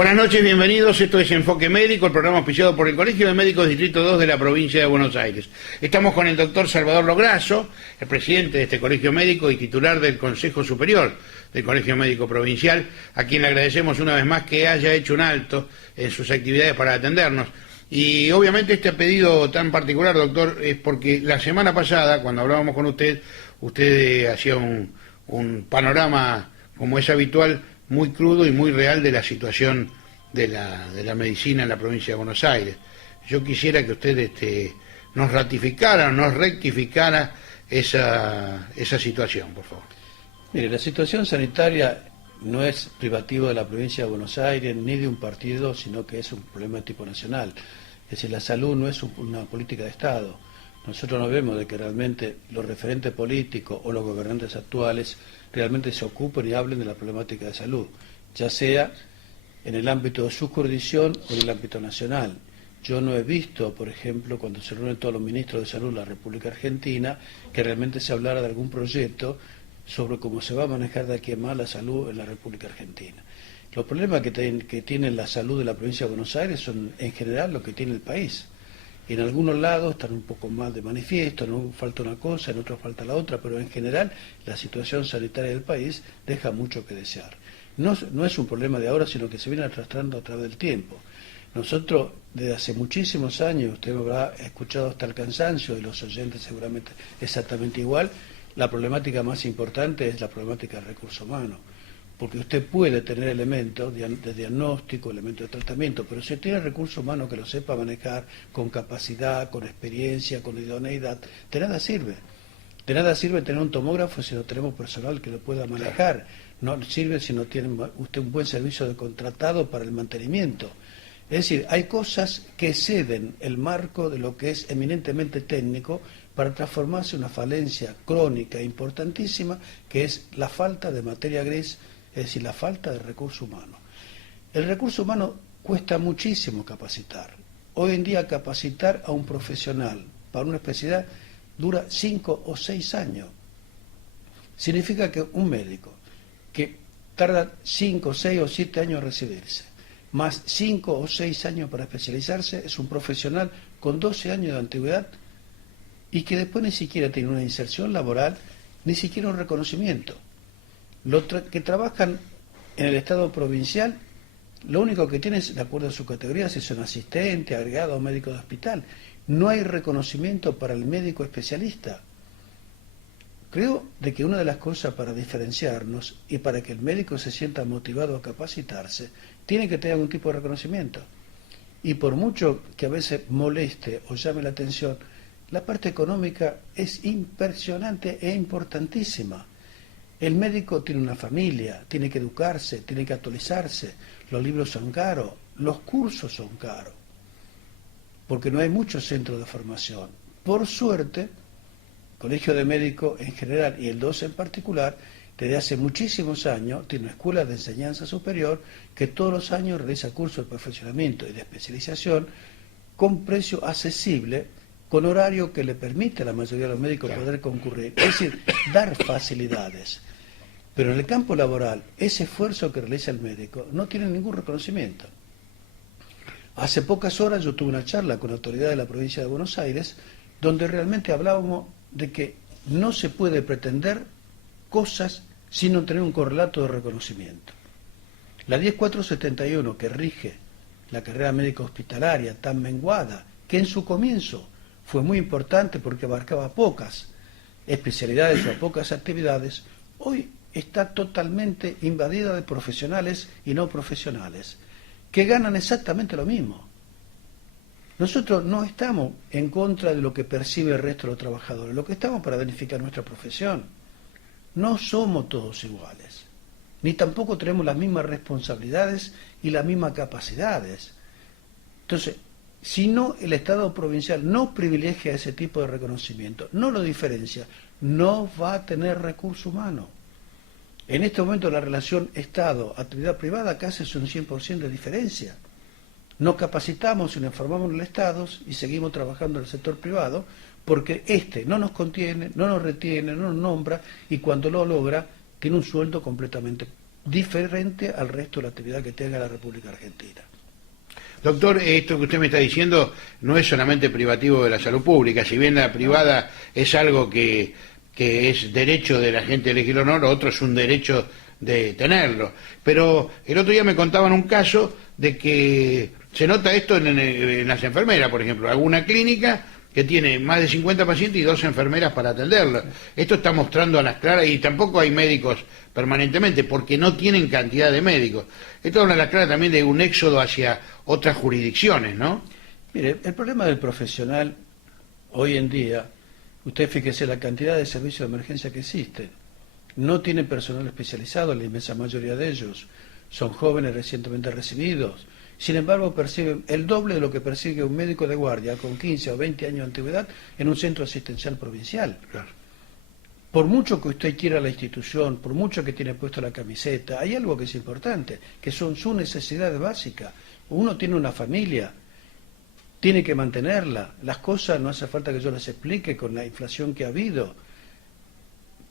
Buenas noches, bienvenidos. Esto es Enfoque Médico, el programa auspiciado por el Colegio de Médicos Distrito 2 de la provincia de Buenos Aires. Estamos con el doctor Salvador Lograsso, el presidente de este Colegio Médico y titular del Consejo Superior del Colegio Médico Provincial, a quien le agradecemos una vez más que haya hecho un alto en sus actividades para atendernos. Y obviamente este pedido tan particular, doctor, es porque la semana pasada, cuando hablábamos con usted hacía un panorama, como es habitual, muy crudo y muy real de la situación de la medicina en la provincia de Buenos Aires. Yo quisiera que usted nos ratificara, nos rectificara esa situación, por favor. Mire, la situación sanitaria no es privativo de la provincia de Buenos Aires ni de un partido, sino que es un problema de tipo nacional. Es decir, la salud no es una política de Estado. Nosotros no vemos de que realmente los referentes políticos o los gobernantes actuales realmente se ocupen y hablen de la problemática de salud, ya sea en el ámbito de su jurisdicción o en el ámbito nacional. Yo no he visto, por ejemplo, cuando se reúnen todos los ministros de salud de la República Argentina, que realmente se hablara de algún proyecto sobre cómo se va a manejar de aquí en más la salud en la República Argentina. Los problemas que tiene la salud de la provincia de Buenos Aires son en general lo que tiene el país. En algunos lados están un poco más de manifiesto, no falta una cosa, en otros falta la otra, pero en general la situación sanitaria del país deja mucho que desear. No es un problema de ahora, sino que se viene arrastrando a través del tiempo. Nosotros, desde hace muchísimos años, usted me habrá escuchado hasta el cansancio, y los oyentes seguramente exactamente igual, la problemática más importante es la problemática del recurso humano. Porque usted puede tener elementos de diagnóstico, elementos de tratamiento, pero si tiene recursos humanos que lo sepa manejar con capacidad, con experiencia, con idoneidad, de nada sirve. De nada sirve tener un tomógrafo si no tenemos personal que lo pueda manejar. No sirve si no tiene usted un buen servicio de contratado para el mantenimiento. Es decir, hay cosas que exceden el marco de lo que es eminentemente técnico para transformarse en una falencia crónica importantísima, que es la falta de materia gris, es decir, la falta de recurso humano. El recurso humano cuesta muchísimo capacitar. Hoy en día capacitar a un profesional para una especialidad dura 5 o 6 años. Significa que un médico que tarda 5, 6 o 7 años en recibirse, más 5 o 6 años para especializarse, es un profesional con 12 años de antigüedad y que después ni siquiera tiene una inserción laboral, ni siquiera un reconocimiento. Los que trabajan en el Estado provincial, lo único que tienen, de acuerdo a su categoría, si son asistente, agregado o médico de hospital. No hay reconocimiento para el médico especialista. Creo de que una de las cosas para diferenciarnos y para que el médico se sienta motivado a capacitarse, tiene que tener algún tipo de reconocimiento. Y por mucho que a veces moleste o llame la atención, la parte económica es impresionante e importantísima. El médico tiene una familia, tiene que educarse, tiene que actualizarse, los libros son caros, los cursos son caros, porque no hay muchos centros de formación. Por suerte, el Colegio de Médicos en general y el 12 en particular, desde hace muchísimos años, tiene una escuela de enseñanza superior que todos los años realiza cursos de perfeccionamiento y de especialización con precio accesible, con horario que le permite a la mayoría de los médicos poder concurrir, es decir, dar facilidades. Pero en el campo laboral, ese esfuerzo que realiza el médico no tiene ningún reconocimiento. Hace pocas horas yo tuve una charla con autoridades de la provincia de Buenos Aires, donde realmente hablábamos de que no se puede pretender cosas sin no tener un correlato de reconocimiento. La 10471 que rige la carrera médica hospitalaria tan menguada, que en su comienzo fue muy importante porque abarcaba pocas especialidades o pocas actividades, hoy está totalmente invadida de profesionales y no profesionales, que ganan exactamente lo mismo. Nosotros no estamos en contra de lo que percibe el resto de los trabajadores, lo que estamos para dignificar nuestra profesión. No somos todos iguales, ni tampoco tenemos las mismas responsabilidades y las mismas capacidades. Entonces, si no el Estado provincial no privilegia ese tipo de reconocimiento, no lo diferencia, no va a tener recurso humano. En este momento la relación Estado-actividad privada casi es un 100% de diferencia. Nos capacitamos y nos formamos en el Estado y seguimos trabajando en el sector privado porque no nos contiene, no nos retiene, no nos nombra y cuando lo logra tiene un sueldo completamente diferente al resto de la actividad que tenga la República Argentina. Doctor, esto que usted me está diciendo no es solamente privativo de la salud pública, si bien la privada es algo que es derecho de la gente elegir o no, lo otro es un derecho de tenerlo. Pero el otro día me contaban un caso de que se nota esto en las enfermeras, por ejemplo, alguna clínica que tiene más de 50 pacientes y 2 enfermeras para atenderlos. Esto está mostrando a las claras, y tampoco hay médicos permanentemente, porque no tienen cantidad de médicos. Esto habla a las claras también de un éxodo hacia otras jurisdicciones, ¿no? Mire, el problema del profesional hoy en día, usted fíjese la cantidad de servicios de emergencia que existen. No tienen personal especializado, la inmensa mayoría de ellos. Son jóvenes recientemente recibidos. Sin embargo, perciben el doble de lo que persigue un médico de guardia con 15 o 20 años de antigüedad en un centro asistencial provincial. Claro. Por mucho que usted quiera la institución, por mucho que tiene puesto la camiseta, hay algo que es importante, que son sus necesidades básicas. Uno tiene una familia, tiene que mantenerla. Las cosas no hace falta que yo las explique con la inflación que ha habido.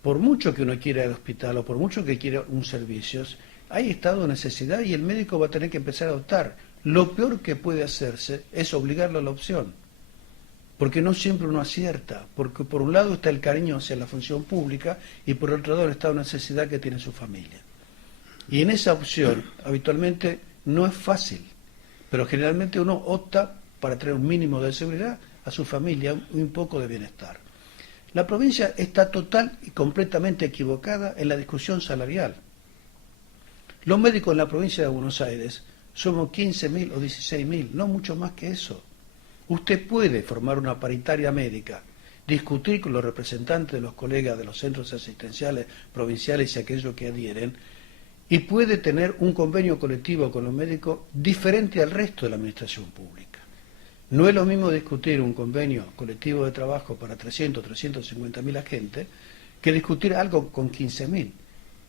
Por mucho que uno quiera el hospital o por mucho que quiera un servicio, hay estado de necesidad y el médico va a tener que empezar a optar. Lo peor que puede hacerse es obligarlo a la opción, porque no siempre uno acierta, porque por un lado está el cariño hacia la función pública y por otro lado está una necesidad que tiene su familia. Y en esa opción habitualmente no es fácil, pero generalmente uno opta para tener un mínimo de seguridad a su familia, un poco de bienestar. La provincia está total y completamente equivocada en la discusión salarial. Los médicos en la provincia de Buenos Aires somos 15.000 o 16.000, no mucho más que eso. Usted puede formar una paritaria médica, discutir con los representantes de los colegas de los centros asistenciales provinciales y aquellos que adhieren, y puede tener un convenio colectivo con los médicos diferente al resto de la administración pública. No es lo mismo discutir un convenio colectivo de trabajo para 300, 350.000 agentes que discutir algo con 15.000.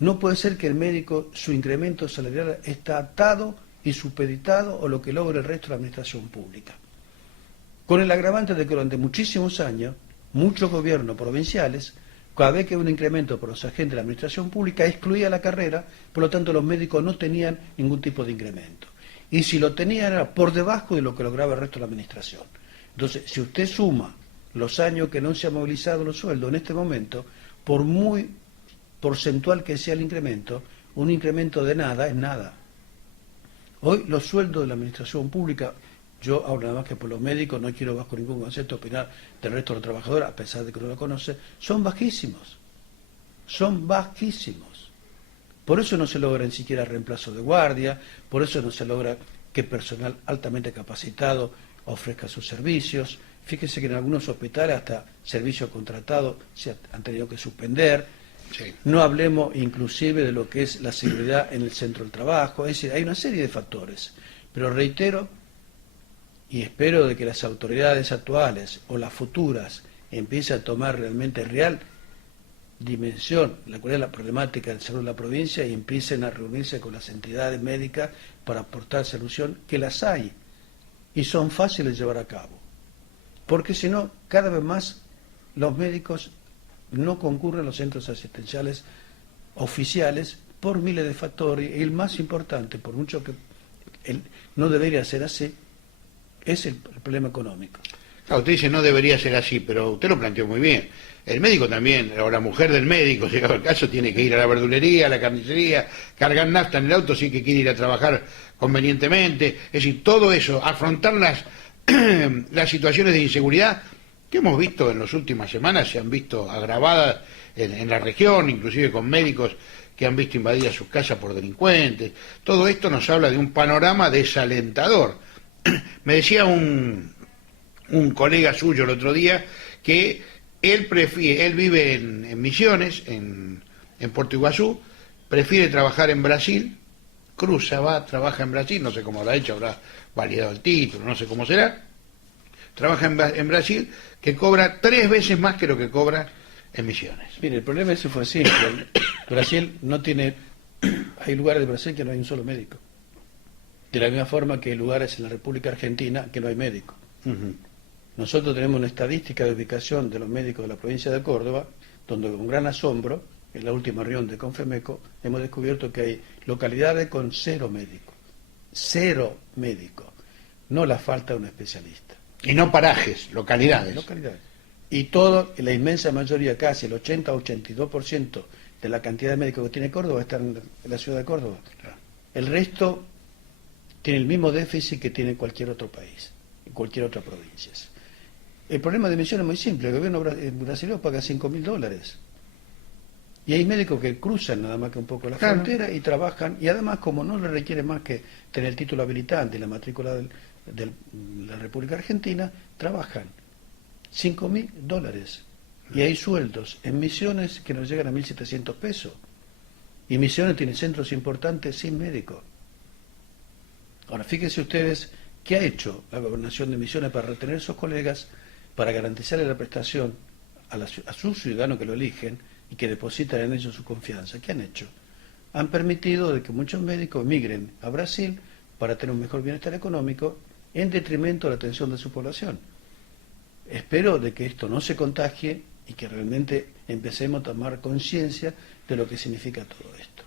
No puede ser que el médico, su incremento salarial está atado y supeditado a lo que logre el resto de la administración pública. Con el agravante de que durante muchísimos años, muchos gobiernos provinciales, cada vez que había un incremento por los agentes de la administración pública, excluía la carrera, por lo tanto los médicos no tenían ningún tipo de incremento. Y si lo tenían era por debajo de lo que lograba el resto de la administración. Entonces, si usted suma los años que no se han movilizado los sueldos en este momento, por muy porcentual que sea el incremento, un incremento de nada es nada. Hoy los sueldos de la administración pública, yo hablo nada más que por los médicos, no quiero bajo ningún concepto opinar del resto de los trabajadores, a pesar de que no lo conoce, son bajísimos. Son bajísimos. Por eso no se logra ni siquiera reemplazo de guardia, por eso no se logra que personal altamente capacitado ofrezca sus servicios. Fíjese que en algunos hospitales hasta servicios contratados se han tenido que suspender. Sí. No hablemos inclusive de lo que es la seguridad en el centro del trabajo, es decir, hay una serie de factores. Pero reitero, y espero de que las autoridades actuales o las futuras empiecen a tomar realmente real dimensión, cuál es la problemática de salud de la provincia y empiecen a reunirse con las entidades médicas para aportar solución, que las hay y son fáciles de llevar a cabo. Porque si no, cada vez más los médicos no concurren a los centros asistenciales oficiales por miles de factores, y el más importante, por mucho que no debería ser así, es el problema económico. Claro, usted dice no debería ser así, pero usted lo planteó muy bien. El médico también, o la mujer del médico, llegado el caso, tiene que ir a la verdulería, a la carnicería, cargar nafta en el auto si que quiere ir a trabajar convenientemente. Es decir, todo eso, afrontar las situaciones de inseguridad que hemos visto en las últimas semanas, se han visto agravadas en la región, inclusive con médicos que han visto invadidas sus casas por delincuentes. Todo esto nos habla de un panorama desalentador. Me decía un colega suyo el otro día que él vive en Misiones, en Puerto Iguazú, prefiere trabajar en Brasil, trabaja en Brasil, no sé cómo habrá hecho, habrá validado el título, no sé cómo será, trabaja en Brasil, que cobra 3 veces más que lo que cobra en Misiones. Mire, el problema ese fue simple. Brasil no tiene, hay lugares de Brasil que no hay un solo médico. De la misma forma que hay lugares en la República Argentina que no hay médico. Nosotros tenemos una estadística de ubicación de los médicos de la provincia de Córdoba, donde con gran asombro en la última reunión de Confemeco, hemos descubierto que hay localidades con cero médicos, no la falta de un especialista. Y no parajes, localidades. Y todo, la inmensa mayoría, casi el 80-82% de la cantidad de médicos que tiene Córdoba está en la ciudad de Córdoba. Claro. El resto tiene el mismo déficit que tiene cualquier otro país, en cualquier otra provincia. El problema de admisión es muy simple, el gobierno brasileño paga $5.000. Y hay médicos que cruzan nada más que un poco la frontera y trabajan, y además como no le requiere más que tener el título habilitante y la matrícula de la República Argentina, trabajan $5.000. Y hay sueldos en Misiones que nos llegan a 1.700 pesos. Y Misiones tiene centros importantes sin médicos. Ahora, fíjense ustedes qué ha hecho la gobernación de Misiones para retener a esos colegas, para garantizarle la prestación a sus ciudadanos que lo eligen y que depositan en ellos su confianza. ¿Qué han hecho? Han permitido de que muchos médicos migren a Brasil para tener un mejor bienestar económico en detrimento de la atención de su población. Espero de que esto no se contagie y que realmente empecemos a tomar conciencia de lo que significa todo esto.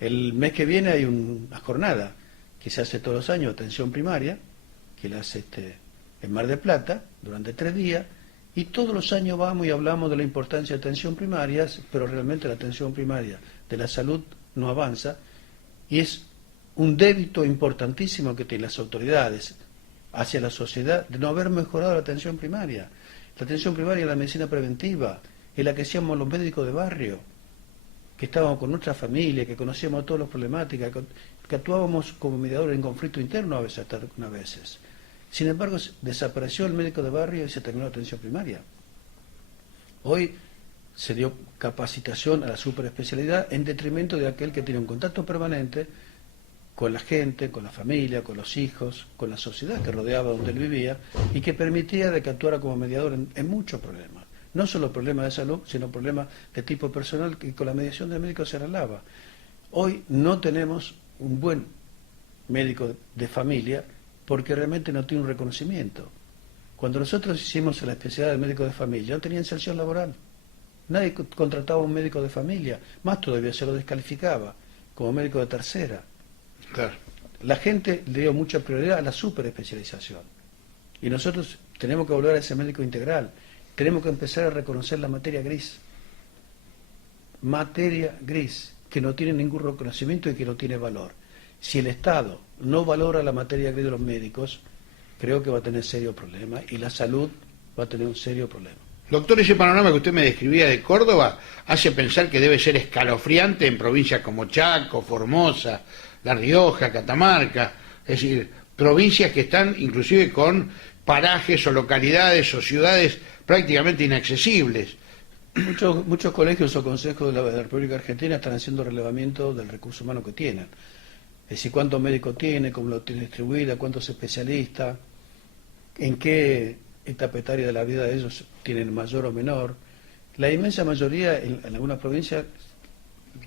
El mes que viene hay una jornada que se hace todos los años, atención primaria, que la hace en Mar del Plata durante 3 días, y todos los años vamos y hablamos de la importancia de atención primaria, pero realmente la atención primaria de la salud no avanza, y es un débito importantísimo que tienen las autoridades hacia la sociedad de no haber mejorado la atención primaria. La atención primaria es la medicina preventiva, es la que hacíamos los médicos de barrio, que estábamos con nuestra familia, que conocíamos todas las problemáticas, que actuábamos como mediadores en conflicto interno a veces, hasta algunas veces. Sin embargo, desapareció el médico de barrio y se terminó la atención primaria. Hoy se dio capacitación a la superespecialidad en detrimento de aquel que tiene un contacto permanente con la gente, con la familia, con los hijos, con la sociedad que rodeaba donde él vivía y que permitía de que actuara como mediador en muchos problemas. No solo problemas de salud, sino problemas de tipo personal que con la mediación del médico se arreglaba. Hoy no tenemos un buen médico de familia porque realmente no tiene un reconocimiento. Cuando nosotros hicimos la especialidad de médico de familia, no tenía inserción laboral. Nadie contrataba a un médico de familia, más todavía se lo descalificaba como médico de tercera. Claro. La gente le dio mucha prioridad a la superespecialización. Y nosotros tenemos que volver a ese médico integral. Tenemos que empezar a reconocer la materia gris. Materia gris, que no tiene ningún reconocimiento y que no tiene valor. Si el Estado no valora la materia gris de los médicos, creo que va a tener serios problemas y la salud va a tener un serio problema. Doctor, ese panorama que usted me describía de Córdoba hace pensar que debe ser escalofriante en provincias como Chaco, Formosa, La Rioja, Catamarca, es decir, provincias que están inclusive con parajes o localidades o ciudades prácticamente inaccesibles. Muchos colegios o consejos de la República Argentina están haciendo relevamiento del recurso humano que tienen. Es decir, cuántos médicos tiene, cómo lo tiene distribuida, cuántos especialistas, en qué etapa etaria de la vida de ellos tienen mayor o menor. La inmensa mayoría en algunas provincias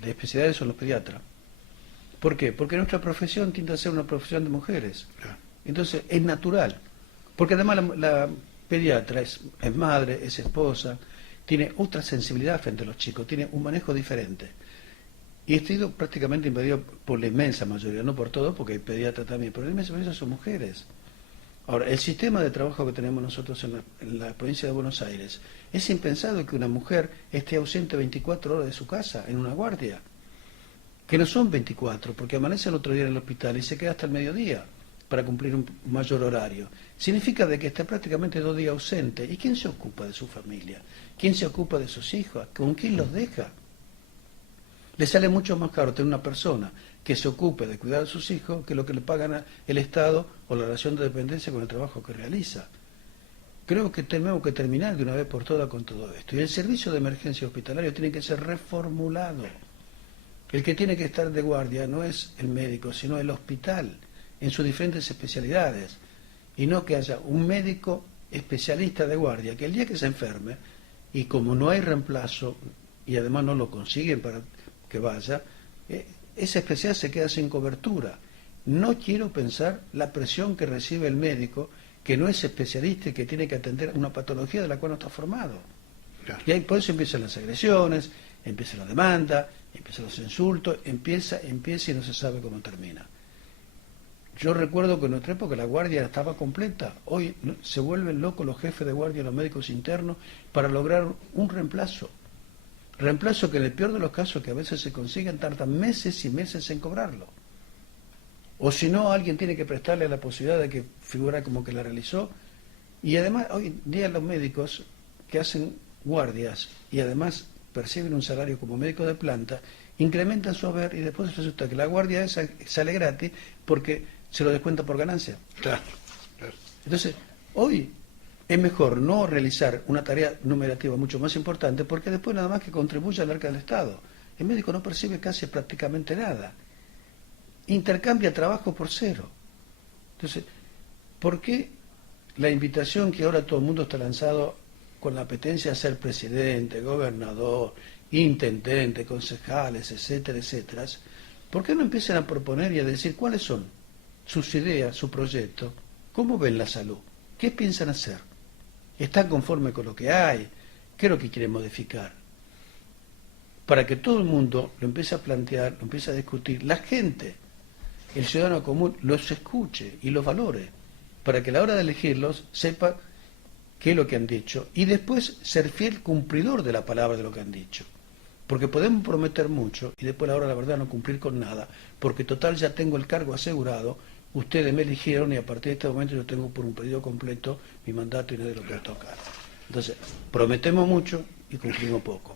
de especialidades son los pediatras. ¿Por qué? Porque nuestra profesión tiende a ser una profesión de mujeres. Entonces es natural. Porque además la pediatra es madre, es esposa, tiene otra sensibilidad frente a los chicos, tiene un manejo diferente. Y he sido prácticamente invadido por la inmensa mayoría, no por todo, porque hay pediatras también, pero la inmensa mayoría son mujeres. Ahora, el sistema de trabajo que tenemos nosotros en la provincia de Buenos Aires, es impensado que una mujer esté ausente 24 horas de su casa, en una guardia, que no son 24, porque amanece el otro día en el hospital y se queda hasta el mediodía para cumplir un mayor horario. Significa de que está prácticamente 2 días ausente. ¿Y quién se ocupa de su familia? ¿Quién se ocupa de sus hijos? ¿Con quién los deja? Le sale mucho más caro tener una persona que se ocupe de cuidar a sus hijos que lo que le pagan el Estado o la relación de dependencia con el trabajo que realiza. Creo que tenemos que terminar de una vez por todas con todo esto. Y el servicio de emergencia hospitalario tiene que ser reformulado. El que tiene que estar de guardia no es el médico, sino el hospital, en sus diferentes especialidades. Y no que haya un médico especialista de guardia, que el día que se enferme, y como no hay reemplazo, y además no lo consiguen para que vaya, esa especialidad se queda sin cobertura. No quiero pensar la presión que recibe el médico, que no es especialista y que tiene que atender una patología de la cual no está formado. Claro. Y ahí por eso empiezan las agresiones, empieza la demanda, empiezan los insultos, empieza y no se sabe cómo termina. Yo recuerdo que en nuestra época la guardia estaba completa. Hoy se vuelven locos los jefes de guardia, los médicos internos, para lograr un reemplazo. Reemplazo que en el peor de los casos, que a veces se consiguen, tardan meses y meses en cobrarlo. O si no, alguien tiene que prestarle la posibilidad de que figura como que la realizó. Y además, hoy en día los médicos que hacen guardias y además perciben un salario como médico de planta, incrementan su haber y después resulta que la guardia esa sale gratis porque se lo descuenta por ganancia. Claro, claro. Entonces, hoy es mejor no realizar una tarea numerativa mucho más importante porque después nada más que contribuye al arca del Estado. El médico no percibe casi prácticamente nada. Intercambia trabajo por cero. Entonces, ¿por qué la invitación que ahora todo el mundo está lanzado con la apetencia de ser presidente, gobernador, intendente, concejales, etcétera, etcétera, ¿por qué no empiezan a proponer y a decir cuáles son sus ideas, su proyecto? ¿Cómo ven la salud? ¿Qué piensan hacer? ¿Están conformes con lo que hay? ¿Qué es lo que quieren modificar? Para que todo el mundo lo empiece a plantear, lo empiece a discutir, la gente, el ciudadano común, los escuche y los valore, para que a la hora de elegirlos sepa qué es lo que han dicho y después ser fiel cumplidor de la palabra de lo que han dicho. Porque podemos prometer mucho y después a la hora de la verdad no cumplir con nada, porque total ya tengo el cargo asegurado, ustedes me eligieron y a partir de este momento yo tengo por un periodo completo mi mandato y nadie lo puede tocar. Entonces, prometemos mucho y cumplimos poco.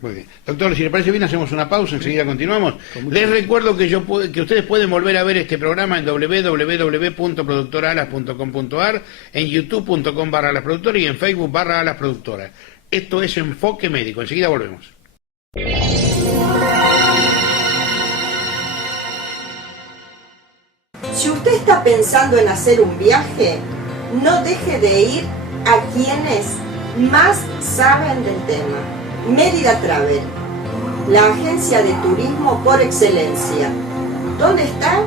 Muy bien. Doctor, si le parece bien, hacemos una pausa, enseguida continuamos. Les recuerdo que ustedes pueden volver a ver este programa en www.productoralas.com.ar, en youtube.com/alasproductoras y en Facebook/alasproductoras. Esto es Enfoque Médico. Enseguida volvemos. Si usted está pensando en hacer un viaje, no deje de ir a quienes más saben del tema. Mérida Travel, la agencia de turismo por excelencia. ¿Dónde está?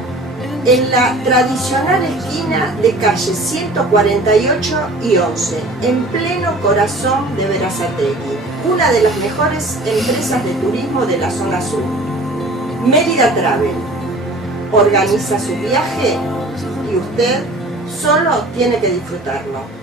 En la tradicional esquina de calle 148 y 11, en pleno corazón de Berazategui, una de las mejores empresas de turismo de la zona sur. Mérida Travel organiza su viaje y usted solo tiene que disfrutarlo.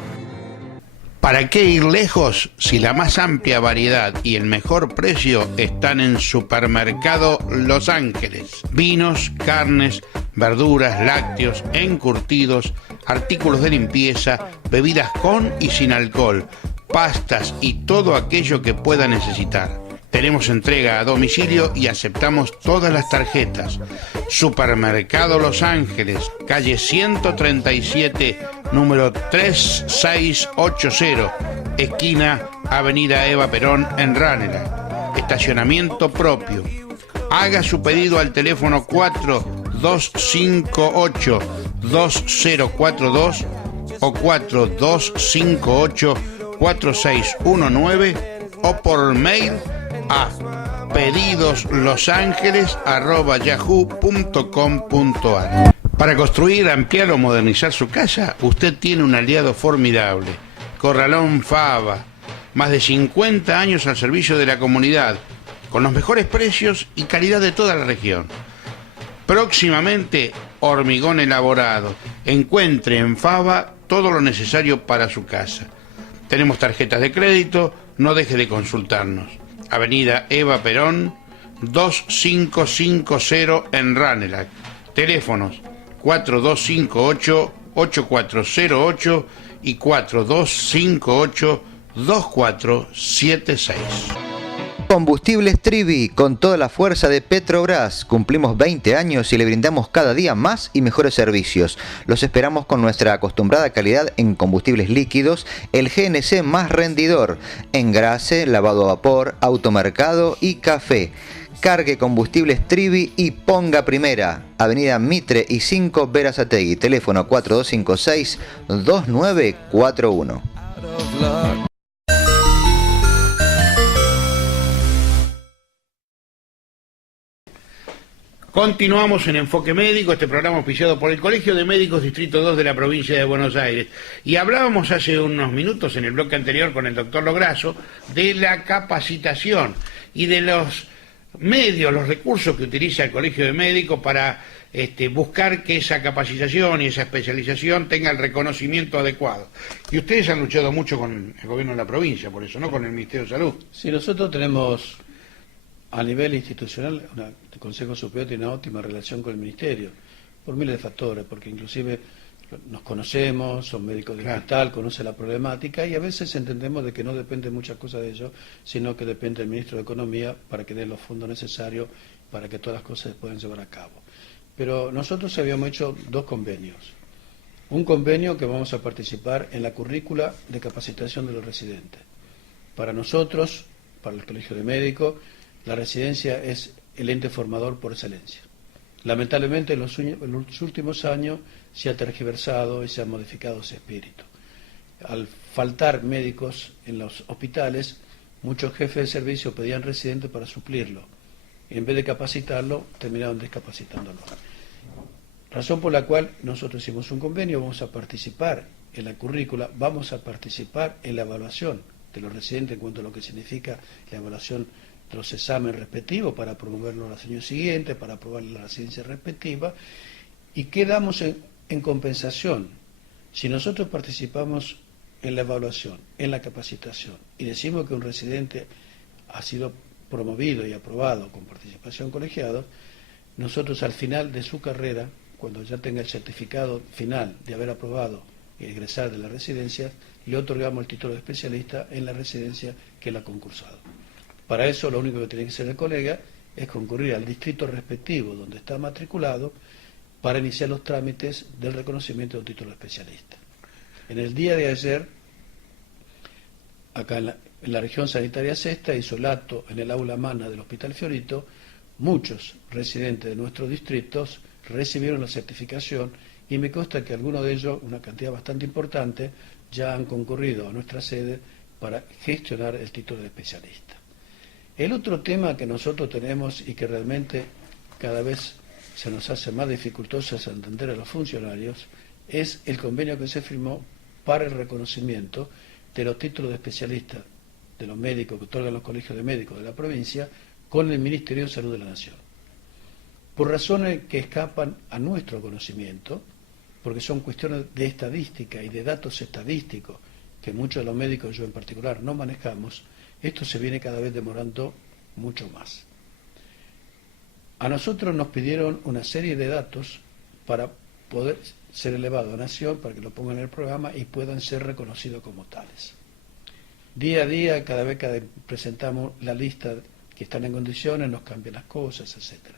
¿Para qué ir lejos si la más amplia variedad y el mejor precio están en Supermercado Los Ángeles? Vinos, carnes, verduras, lácteos, encurtidos, artículos de limpieza, bebidas con y sin alcohol, pastas y todo aquello que pueda necesitar. Tenemos entrega a domicilio y aceptamos todas las tarjetas. Supermercado Los Ángeles, calle 137, número 3680, esquina Avenida Eva Perón en Ranelagh. Estacionamiento propio. Haga su pedido al teléfono 4258-2042 o 4258-4619 o por mail a pedidoslosángeles@yahoo.com.ar. Para construir, ampliar o modernizar su casa, usted tiene un aliado formidable, Corralón Fava, más de 50 años al servicio de la comunidad, con los mejores precios y calidad de toda la región. Próximamente, hormigón elaborado. Encuentre en Fava todo lo necesario para su casa. Tenemos tarjetas de crédito, no deje de consultarnos. Avenida Eva Perón, 2550 en Ranelagh. Teléfonos 4258-8408 y 4258-2476. Combustibles Trivi, con toda la fuerza de Petrobras. Cumplimos 20 años y le brindamos cada día más y mejores servicios. Los esperamos con nuestra acostumbrada calidad en combustibles líquidos, el GNC más rendidor, engrase, lavado a vapor, automercado y café. Cargue combustibles Trivi y ponga primera. Avenida Mitre y 5, Berazategui. Teléfono 4256-2941. Continuamos en Enfoque Médico, este programa auspiciado por el Colegio de Médicos Distrito 2 de la provincia de Buenos Aires. Y hablábamos hace unos minutos en el bloque anterior con el doctor Lo Grasso de la capacitación. y de los medios, los recursos que utiliza el Colegio de Médicos para buscar que esa capacitación y esa especialización tenga el reconocimiento adecuado. Y ustedes han luchado mucho con el gobierno de la provincia, por eso, ¿no? Con el Ministerio de Salud. Sí, nosotros tenemos, a nivel institucional, el Consejo Superior tiene una óptima relación con el Ministerio, por miles de factores, porque inclusive nos conocemos, son médicos de hospital, conocen la problemática y a veces entendemos de que no depende muchas cosas de ellos, sino que depende del Ministro de Economía para que dé los fondos necesarios para que todas las cosas se puedan llevar a cabo. Pero nosotros habíamos hecho 2 convenios. Un convenio que vamos a participar en la currícula de capacitación de los residentes. Para nosotros, para el Colegio de Médicos, la residencia es el ente formador por excelencia. Lamentablemente en los últimos años se ha tergiversado y se ha modificado ese espíritu. Al faltar médicos en los hospitales, muchos jefes de servicio pedían residentes para suplirlo. Y en vez de capacitarlo, terminaron descapacitándolo. Razón por la cual nosotros hicimos un convenio, vamos a participar en la currícula, vamos a participar en la evaluación de los residentes en cuanto a lo que significa la evaluación de los exámenes respectivos para promoverlo al año siguiente, para aprobar la residencia respectiva. ¿Y qué damos en compensación? Si nosotros participamos en la evaluación, en la capacitación, y decimos que un residente ha sido promovido y aprobado con participación colegiada, nosotros al final de su carrera, cuando ya tenga el certificado final de haber aprobado y egresar de la residencia, le otorgamos el título de especialista en la residencia que él ha concursado. Para eso lo único que tiene que hacer el colega es concurrir al distrito respectivo donde está matriculado para iniciar los trámites del reconocimiento de un título de especialista. En el día de ayer, acá en la región sanitaria sexta, hizo el acto en el aula magna del Hospital Fiorito. Muchos residentes de nuestros distritos recibieron la certificación y me consta que algunos de ellos, una cantidad bastante importante, ya han concurrido a nuestra sede para gestionar el título de especialista. El otro tema que nosotros tenemos y que realmente cada vez se nos hace más dificultoso entender a los funcionarios es el convenio que se firmó para el reconocimiento de los títulos de especialista de los médicos que otorgan los colegios de médicos de la provincia con el Ministerio de Salud de la Nación. Por razones que escapan a nuestro conocimiento, porque son cuestiones de estadística y de datos estadísticos que muchos de los médicos, yo en particular, no manejamos, esto se viene cada vez demorando mucho más. A nosotros nos pidieron una serie de datos para poder ser elevado a Nación, para que lo pongan en el programa y puedan ser reconocidos como tales. Día a día, cada vez que presentamos la lista que están en condiciones, nos cambian las cosas, etc.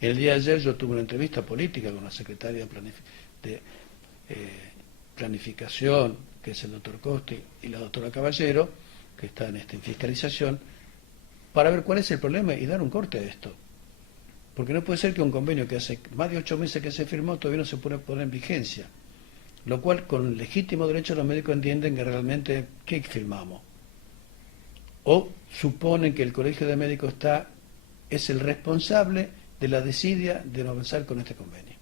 El día de ayer yo tuve una entrevista política con la secretaria de Planificación, que es el doctor Costi, y la doctora Caballero, que están en fiscalización, para ver cuál es el problema y dar un corte a esto. Porque no puede ser que un convenio que hace más de 8 meses que se firmó todavía no se puede poner en vigencia. Lo cual, con legítimo derecho, los médicos entienden que realmente, ¿qué firmamos? O suponen que el Colegio de Médicos es el responsable de la desidia de no avanzar con este convenio.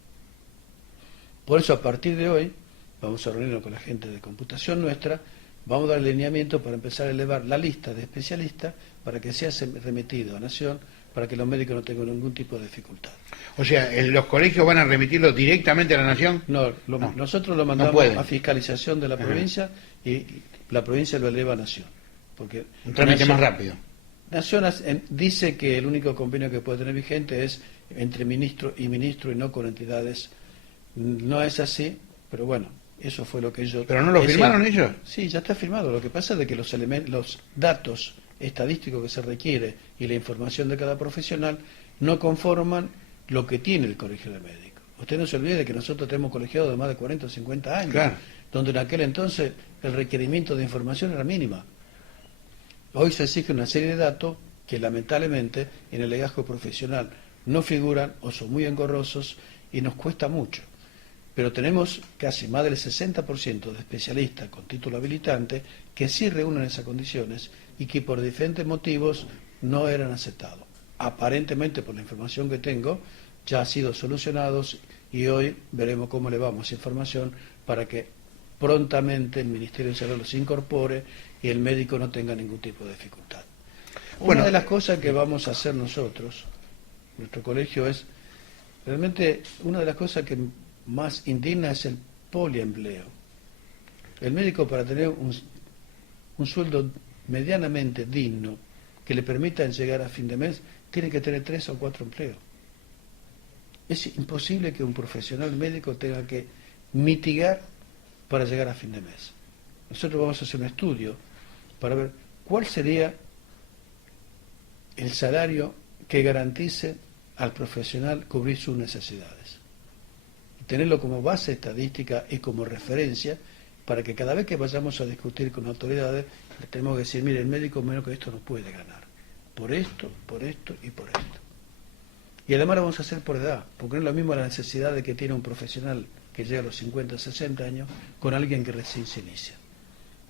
Por eso, a partir de hoy, vamos a reunirnos con la gente de computación nuestra, vamos a dar alineamiento para empezar a elevar la lista de especialistas para que sea remitido a Nación, para que los médicos no tengan ningún tipo de dificultad. O sea, ¿los colegios van a remitirlo directamente a la Nación? No, nosotros lo mandamos a fiscalización de la provincia y la provincia lo eleva a Nación. Porque un trámite más rápido. Nación dice que el único convenio que puede tener vigente es entre ministro y no con entidades. No es así, pero bueno, eso fue lo que ellos... ¿Pero no lo firmaron ellos? Sí, ya está firmado. Lo que pasa es de que los datos estadísticos que se requiere y la información de cada profesional no conforman lo que tiene el Colegio de Médicos. Usted no se olvide de que nosotros tenemos colegiados de más de 40 o 50 años, claro, donde en aquel entonces el requerimiento de información era mínima. Hoy se exige una serie de datos que lamentablemente en el legajo profesional no figuran o son muy engorrosos y nos cuesta mucho. Pero tenemos casi más del 60% de especialistas con título habilitante que sí reúnen esas condiciones y que por diferentes motivos no eran aceptados. Aparentemente, por la información que tengo, ya han sido solucionados y hoy veremos cómo elevamos esa información para que prontamente el Ministerio de Salud los incorpore y el médico no tenga ningún tipo de dificultad. Una de las cosas que vamos a hacer nosotros, nuestro colegio, es realmente una de las cosas que más indigna es el poliempleo. El médico, para tener un sueldo medianamente digno que le permita llegar a fin de mes, tiene que tener 3 o 4 empleos. Es imposible que un profesional médico tenga que mitigar para llegar a fin de mes. Nosotros vamos a hacer un estudio para ver cuál sería el salario que garantice al profesional cubrir sus necesidades. Y tenerlo como base estadística y como referencia para que cada vez que vayamos a discutir con autoridades, le tenemos que decir, mire, el médico menos que esto no puede ganar. Por esto y por esto. Y además lo vamos a hacer por edad, porque no es lo mismo la necesidad de que tiene un profesional que llega a los 50, 60 años con alguien que recién se inicia.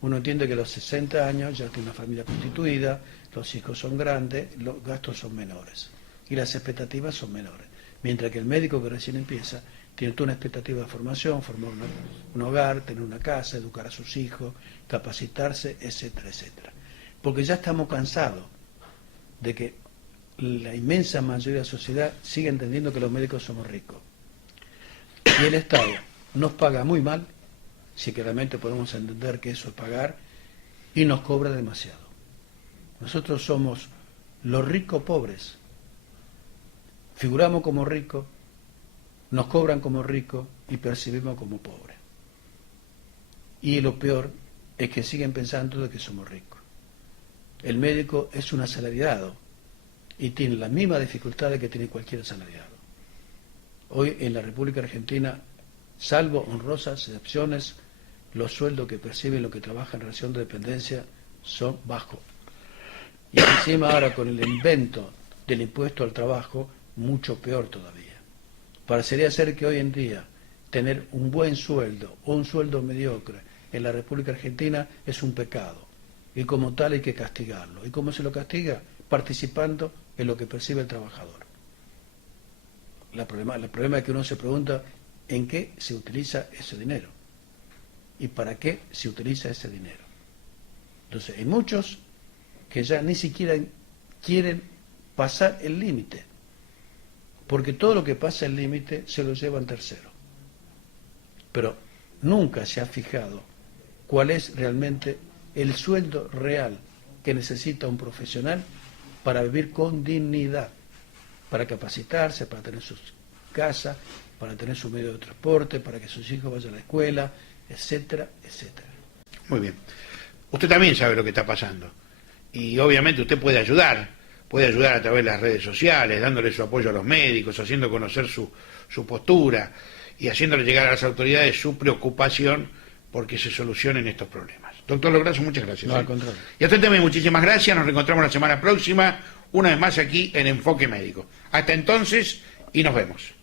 Uno entiende que a los 60 años ya tiene una familia constituida, los hijos son grandes, los gastos son menores y las expectativas son menores. Mientras que el médico que recién empieza tiene toda una expectativa de formación, formar un hogar, tener una casa, educar a sus hijos, capacitarse, etcétera, etcétera. Porque ya estamos cansados de que la inmensa mayoría de la sociedad sigue entendiendo que los médicos somos ricos. Y el Estado nos paga muy mal, si que realmente podemos entender que eso es pagar, y nos cobra demasiado. Nosotros somos los ricos pobres. Figuramos como ricos, nos cobran como ricos y percibimos como pobres. Y lo peor es que siguen pensando de que somos ricos. El médico es un asalariado y tiene las mismas dificultades que tiene cualquier asalariado. Hoy en la República Argentina, salvo honrosas excepciones, los sueldos que perciben los que trabajan en relación de dependencia son bajos. Y encima ahora con el invento del impuesto al trabajo, mucho peor todavía. Parecería ser que hoy en día tener un buen sueldo o un sueldo mediocre en la República Argentina es un pecado. Y como tal hay que castigarlo. ¿Y cómo se lo castiga? Participando en lo que percibe el trabajador. El problema es que uno se pregunta en qué se utiliza ese dinero y para qué se utiliza ese dinero. Entonces, hay muchos que ya ni siquiera quieren pasar el límite, porque todo lo que pasa el límite se lo llevan tercero. Pero nunca se ha fijado cuál es realmente el sueldo real que necesita un profesional para vivir con dignidad, para capacitarse, para tener su casa, para tener su medio de transporte, para que sus hijos vayan a la escuela, etcétera, etcétera. Muy bien. Usted también sabe lo que está pasando. Y obviamente usted puede ayudar a través de las redes sociales, dándole su apoyo a los médicos, haciendo conocer su postura y haciéndole llegar a las autoridades su preocupación porque se solucionen estos problemas. Doctor Lograsso, muchas gracias. No, al contrario. Y a usted también muchísimas gracias. Nos reencontramos la semana próxima, una vez más aquí en Enfoque Médico. Hasta entonces, y nos vemos.